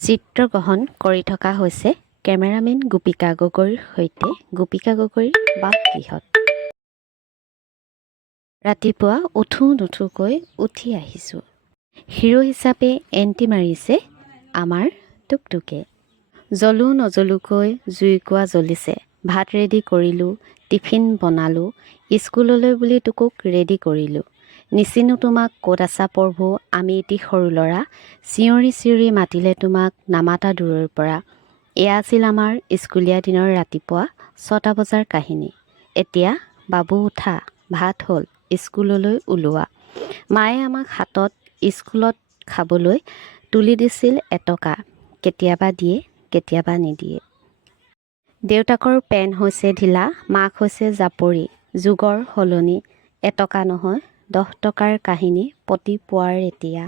চিত্ৰগ্ৰহণ কৰি থকা হৈছে কেমেৰামেন গোপিকা গগৈৰ সৈতে গোপিকা গগৈৰ বাসগৃহত। ৰাতিপুৱা উঠো নুঠোকৈ উঠি আহিছোঁ। হিৰো হিচাপে এণ্টি মাৰিছে আমাৰ টুকটুকে। জ্বলো নজ্বলোকৈ জুইকুৰা জ্বলিছে। ভাত ৰেডি কৰিলোঁ, টিফিন বনালোঁ, স্কুললৈ বুলি তোকুক ৰেডি কৰিলোঁ। নিচিনো তোমাক ক'ত আছা প্ৰভু, আমি এটি সৰু ল'ৰা, চিঞৰি চিঞৰি মাতিলে তোমাক নামাতা দূৰৰ পৰা। এয়া আছিল আমাৰ স্কুলীয়া দিনৰ ৰাতিপুৱা 6টা বজাৰ কাহিনী। এতিয়া বাবু উঠা, ভাত হ'ল, স্কুললৈ ওলোৱা। মায়ে আমাক হাতত স্কুলত খাবলৈ তুলি দিছিল এটকা, কেতিয়াবা দিয়ে কেতিয়াবা নিদিয়ে। দেউতাকৰ পেন হৈছে ঢিলা, মাক হৈছে জাপৰি, যুগৰ সলনি, এটকা নহয় 10 টকাৰ কাহিনী পতি পোৱাৰ এতিয়া।